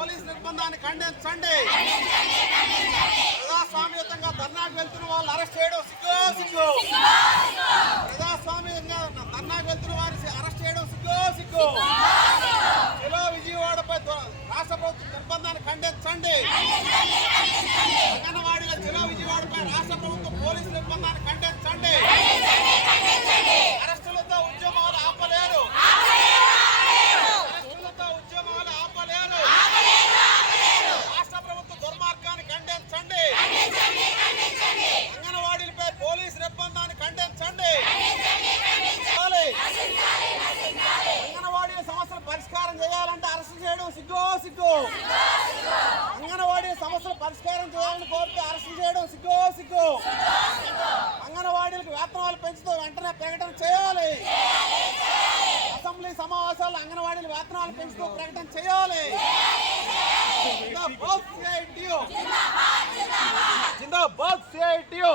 Police నిర్బంధాన్ని ఖండించండి. ప్రజాస్వామ్యతంగా ధర్నాకు వెళ్తున్న వాళ్ళు అరెస్ట్ చేయడం సిగ్గు సిగ్గు. ప్రజాస్వామ్యంగా ధర్నాకు వెళ్తున్న వారిని అరెస్ట్ చేయడం సిగ్గు సిగ్గు. జిల్లా విజయవాడపై రాష్ట్ర ప్రభుత్వం నిర్బంధాన్ని ఖండించండి. అంగన్వాడీల జిల్లా విజయవాడపై రాష్ట్ర ప్రభుత్వం పోలీసు నిర్బంధాన్ని ఖండించండి అరెస్టులతో ఉద్యమాలు ఆపలేరు అరెస్టులతో ఉద్యమాలు ఆపలేరు రాష్ట్ర ప్రభుత్వ దుర్మార్గాన్ని ఖండించండి అంగన్వాడీలపై పోలీసు నిర్బంధాన్ని ఖండించండి చేయాలి. అంగన్వాడీ సమస్యలు పరిష్కారం చేయాలంటే అరెస్ట్ చేయడం సిగ్గు సిగ్గు అంగన్వాడీ సమస్యలు పరిష్కారం చేయాలని కోరితే అరెస్ట్ చేయడం సిగ్గు సిగ్గు అంగన్వాడీలకు వేతనాలు పెంచుతూ వెంటనే ప్రకటన చేయాలి అసెంబ్లీ సమావేశాల్లో అంగన్వాడీల వేతనాలు పెంచుతూ ప్రకటన చేయాలి. జిందాబాద్ సిఐటియు జిందాబాద్ సిఐటియు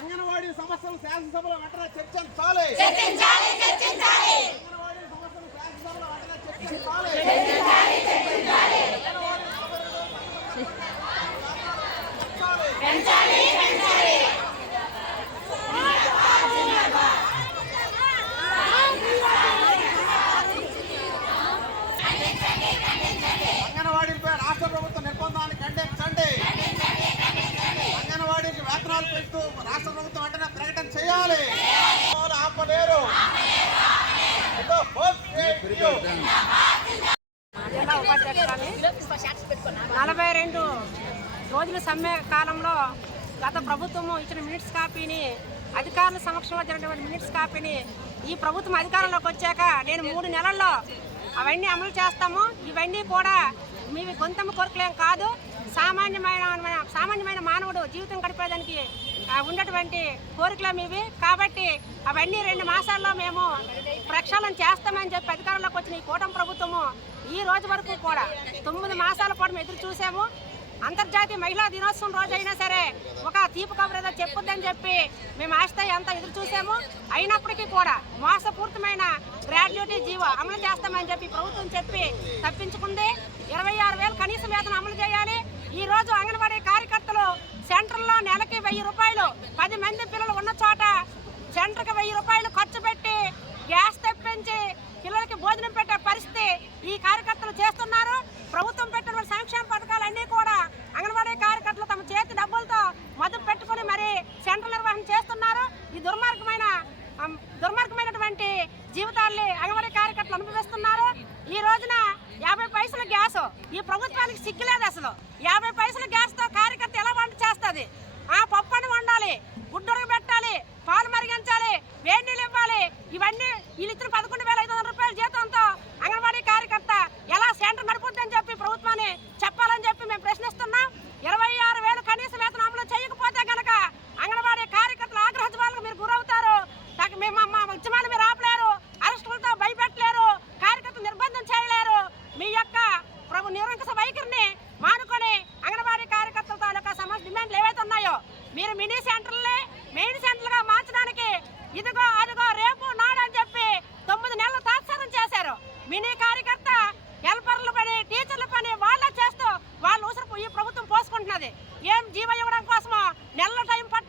అంగన్వాడీ సమస్యలు శాసనసభలో వెంటనే చర్చించాలి. అంగన్వాడీ సమస్యలు శాసనసభలో వెంటనే చర్చించాలి అంగన్వాడీ సమస్యలు అంగన్వాడీలపై రాష్ట్ర ప్రభుత్వ నిర్బంధాన్ని ఖండించండి అంగన్వాడీకి వేతనాలు పెంచుతూ రాష్ట్ర ప్రభుత్వం వెంటనే ప్రకటన చేయాలి వాళ్ళు ఆపలేరు ఇదో బస్ రేడియో. జిల్లా ఉపాధ్యక్షురాలి నలభై రెండు రోజుల సమ్మె కాలంలో గత ప్రభుత్వము ఇచ్చిన మినిట్స్ కాపీని అధికారుల సమక్షంలో జరిగినటువంటి మినిట్స్ కాపీని ఈ ప్రభుత్వం అధికారంలోకి వచ్చాక నేను మూడు నెలల్లో అవన్నీ అమలు చేస్తాము. ఇవన్నీ కూడా మీవి గొంతము కోరికలేం కాదు. సామాన్యమైన సామాన్యమైన మానవుడు జీవితం గడిపేదానికి ఉన్నటువంటి కోరికలు మీవి కాబట్టి అవన్నీ రెండు మాసాల్లో మేము ప్రక్షాళన చేస్తామని చెప్పి అధికారంలోకి వచ్చిన ఈ కూటమి ప్రభుత్వము ఈ రోజు వరకు కూడా తొమ్మిది మాసాల పాటు మేము ఎదురు చూసాము. అంతర్జాతీయ మహిళా దినోత్సవం రోజు అయినా సరే ఒక తీపు కబురు ఏదో చెప్పొద్దని చెప్పి మేము ఆశతో ఎంత ఎదురు చూసాము. అయినప్పటికీ కూడా మోసపూరితమైన గ్రాడ్యుయేటీ జీవో అమలు చేస్తామని చెప్పి ప్రభుత్వం చెప్పి తప్పించుకుంది. ఇరవై ఆరు వేలు కనీస వేతనం అమలు చేయాలి. ఈ రోజు అంగన్వాడీ కార్యకర్తలు సెంటర్లో నెలకి వెయ్యి రూపాయలు పది మంది పిల్లలు ఉన్న చోట సెంటర్కి వెయ్యి రూపాయలు ఖర్చు పెట్టి గ్యాస్ తెప్పించి పిల్లలకి భోజనం పెట్టే పరిస్థితి ఈ కార్యకర్తలు చేస్తున్నారు. ప్రభుత్వం పెట్టిన సంక్షేమ పథకాలన్నీ కూడా అంగన్వాడీ కార్యకర్తలు తమ చేతి డబ్బులతో మదుపు పెట్టుకొని మరి సెంటర్ నిర్వహణ చేస్తున్నారు. ఈ దుర్మార్గమైన దుర్మార్గమైనటువంటి జీవితాల్ని అంగన్వాడీ కార్యకర్తలు అనుభవిస్తున్నారు. ఈ రోజున యాభై పైసల గ్యాస్ ఈ ప్రభుత్వానికి సిగ్గులేదు అసలు. యాభై పైసల గ్యాస్తో కార్యకర్త ఇవన్నీ వీళ్ళు ఇచ్చిన పదకొండు వేల ఐదు వందల రూపాయల జీతంతో అంగన్వాడీ కార్యకర్త ఎలా సెంటర్ నడుపుద్దని చెప్పి ప్రభుత్వాన్ని చెప్పాలని చెప్పి మేము ప్రశ్నిస్తున్నాం. ఇరవై ఆరు వేలు కనీస వేతనం అమలు చేయకపోతే కనుక అంగన్వాడీ కార్యకర్తల ఆగ్రహ జ్వాలకు మీరు గురవుతారు. నాకు మేము మా ఉద్యమాన్ని మీరు ఆపలేరు. అరెస్టులతో భయపెట్టలేరు. కార్యకర్తలు నిర్బంధం చేయలేరు. మీ యొక్క ప్రభు నిరంకుశ వైఖరిని మానుకొని అంగన్వాడీ కార్యకర్తలతో తాలూకా సమస్య డిమాండ్లు ఏవైతే ఉన్నాయో మీరు మినీ సెంటర్లే మెయిన్ సెంటర్లుగా మార్చడానికి ఇదిగో అదిగో రేపు తొమ్మిది నెలలు తాత్సారం చేశారు. మినీ కార్యకర్త హెల్పర్ల పని టీచర్ల పని వాళ్ళ చేస్తూ వాళ్ళు ఉసురు ఈ ప్రభుత్వం పోసుకుంటున్నది. ఏం జీవ ఇవ్వడం కోసమో నెలల టైం పట్టు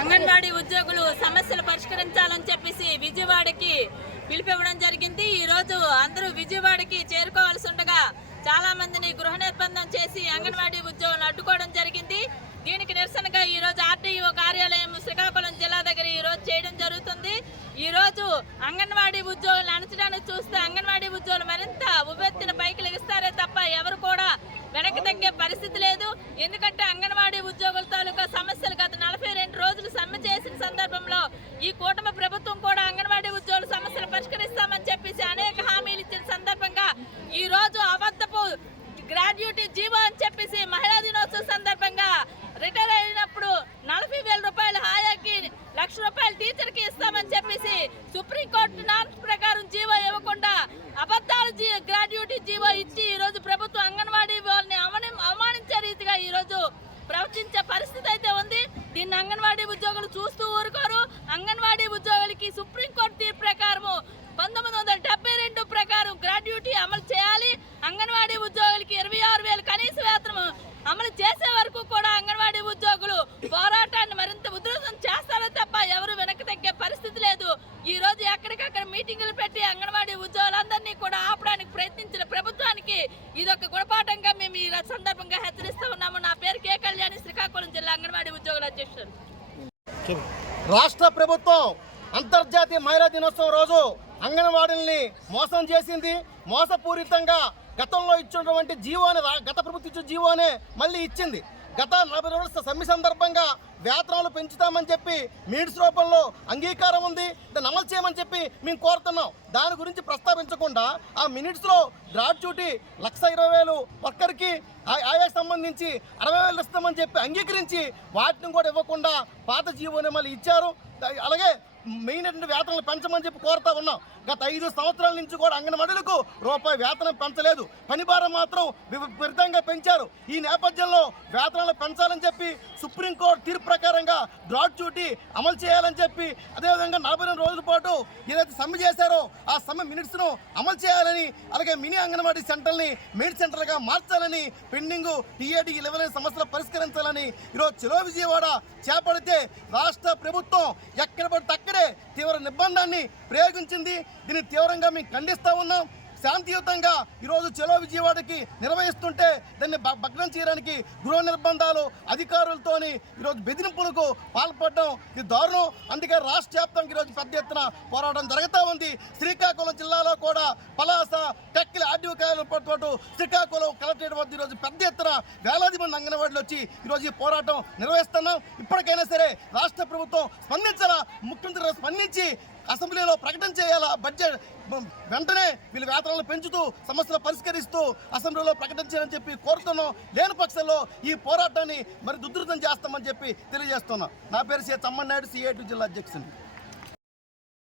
అంగన్వాడీ ఉద్యోగులు సమస్యలు పరిష్కరించాలని చెప్పేసి విజయవాడకి పిలిపివ్వడం జరిగింది. ఈ రోజు అందరూ విజయవాడకి చేరుకోవాల్సి ఉండగా చాలా మందిని గృహ నిర్బంధం చేసి అంగన్వాడీ ఉద్యోగులను అడ్డుకోవడం జరిగింది. దీనికి నిరసనగా ఈ రోజు ఆర్టీఓ కార్యాలయం శ్రీకాకుళం జిల్లా దగ్గర ఈ రోజు చేయడం జరుగుతుంది. ఈ రోజు అంగన్వాడీ ఉద్యోగులు అణచడానికి చూస్తే అంగన్వాడీ ఉద్యోగులు మరింత ఉభెత్తిన పైకి లెగిస్తారే తప్ప ఎవరు కూడా వెనక్కి తగ్గే పరిస్థితి లేదు. ఎందుకంటే అంగన్వాడీ ఉద్యోగులతో ఈ కూటమి ప్రభుత్వం కూడా అంగన్వాడీ ఉద్యోగుల సమస్యలు పరిష్కరిస్తామని చెప్పేసి అనేక హామీలు ఇచ్చిన సందర్భంగా ఈ రోజు అబద్ధపు గ్రాడ్యుయేటీ జీవో అని చెప్పేసి మహిళా దినోత్సవం సందర్భంగా రిటైర్ అయినప్పుడు నలభై వేల రూపాయలు హాయాకి లక్ష రూపాయలు టీచర్కి ఇస్తామని చెప్పేసి సుప్రీంకోర్టు నార్మ్స్ ప్రకారం జీవో ఇవ్వకుండా అబద్ధాలు జీ గ్రాడ్యుయేటీ జీవో ఇచ్చి ఈ రోజు ప్రభుత్వం అంగన్వాడీ వాళ్ళని అవమాని అవమానించే రీతిగా ఈ రోజు ప్రవర్తించే పరిస్థితి అయితే ఉంది దీన్ని అంగన్వాడీ ఉద్యోగులు చూస్తూ ఊరుకోరు అంగన్వాడీ ఉద్యోగులకి సుప్రీంకోర్టు తీర్పు ప్రకారము పంతొమ్మిది వందల డెబ్బై రెండు ప్రకారం గ్రాడ్యుయేటీ అమలు చేయాలి అంగన్వాడీ ఉద్యోగులకి ఇరవై ఆరు వేలు కనీస వేతనం అమలు చేసే వరకు కూడా అంగన్వాడీ ఉద్యోగులు పోరాటాన్ని మరింత ఉధృతం చేస్తారో తప్ప ఎవరు వెనక్కి తగ్గే పరిస్థితి లేదు. ఈ రోజు ఎక్కడికక్కడ మీటింగులు పెట్టి అంగన్వాడీ ఉద్యోగులందరినీ కూడా ఆపడానికి ప్రయత్నించిన ప్రభుత్వానికి ఇది ఒక గుణపాఠంగా మేము ఈ సందర్భంగా హెచ్చరిస్తూ ఉన్నాము. నా పేరు కే. కళ్యాణి శ్రీకాకుళం జిల్లా అంగన్వాడీ ఉద్యోగుల అధ్యక్షుడు. రాష్ట్ర ప్రభుత్వం అంతర్జాతీయ మహిళా దినోత్సవం రోజు అంగన్వాడీల్ని మోసం చేసింది మోసపూరితంగా గతంలో ఇచ్చినటువంటి జీవోని గత ప్రభుత్వం ఇచ్చిన జీవోనే మళ్ళీ ఇచ్చింది. గత నలభై రోజుల సమ్మె సందర్భంగా వేతనాలు పెంచుతామని చెప్పి మీడ్స్ రూపంలో అంగీకారం ఉంది. దాన్ని అమలు చేయమని చెప్పి మేము కోరుతున్నాం. దాని గురించి ప్రస్తావించకుండా ఆ మినిట్స్లో గ్రాడ్యుటీ లక్ష ఇరవై వేలు వర్కర్కి ఆ- ఆయా సంబంధించి అరవై వేలు ఇస్తామని చెప్పి అంగీకరించి వాటిని కూడా ఇవ్వకుండా పాత జీవోని మళ్ళీ ఇచ్చారు. అలాగే మెయిన్ ఏంటంటే వేతనాలు పెంచమని చెప్పి కోరుతా ఉన్నాం. గత ఐదు సంవత్సరాల నుంచి కూడా అంగన్వాడీలకు రూపాయి వేతనం పెంచలేదు. పని భారం మాత్రం విపరీతంగా పెంచారు. ఈ నేపథ్యంలో వేతనాలు పెంచాలని చెప్పి సుప్రీంకోర్టు తీర్పు ప్రకారంగా డ్రాట్ గ్రాడ్యుటీ అమలు చేయాలని చెప్పి అదేవిధంగా నలభై రెండు రోజుల పాటు ఏదైతే సమ్మె చేశారో ఆ సమ్మె మినిట్స్ను అమలు చేయాలని అలాగే మినీ అంగన్వాడీ సెంటర్ని మెయిన్ సెంటర్గా మార్చాలని పెండింగ్ టీఏడీ ఇవ్వలేని సమస్యలు పరిష్కరించాలని ఈరోజు చెలో విజయవాడ చేపడితే రాష్ట్ర ప్రభుత్వం ఎక్కడ పడితే అక్కడే తీవ్ర నిర్బంధాన్ని ప్రయోగించింది. దీన్ని తీవ్రంగా మేము ఖండిస్తూ ఉన్నాం. శాంతియుతంగా ఈరోజు చెలో విజయవాడకి నిర్వహిస్తుంటే దాన్ని భ- భగ్నం చేయడానికి గృహ నిర్బంధాలు అధికారులతోని ఈరోజు బెదిరింపులకు పాల్పడడం ఇది దారుణం. అందుకే రాష్ట్ర వ్యాప్తంగా ఈరోజు పెద్ద ఎత్తున పోరాటం జరుగుతూ ఉంది. శ్రీకాకుళం జిల్లాలో కూడా పలాస టెక్కిల ఆర్డీఓకాయలతో పాటు శ్రీకాకుళం కలెక్టరేట్ వద్ద ఈరోజు పెద్ద ఎత్తున వేలాది మంది అంగన్వాడీలు వచ్చి ఈరోజు ఈ పోరాటం నిర్వహిస్తున్నాం. ఇప్పటికైనా సరే రాష్ట్ర ప్రభుత్వం స్పందించాలా? ముఖ్యమంత్రి స్పందించి అసెంబ్లీలో ప్రకటన చేయాలా? బడ్జెట్ వెంటనే వీళ్ళు వేతనాలు పెంచుతూ సమస్యలు పరిష్కరిస్తూ అసెంబ్లీలో ప్రకటించాలని చెప్పి కోరుతున్నాం. లేని పక్షంలో ఈ పోరాటాన్ని మరి దుధృతం చేస్తామని చెప్పి తెలియజేస్తున్నాం. నా పేరు సి. చమ్మన్నాయుడు సిఐటి జిల్లా అధ్యక్షుని.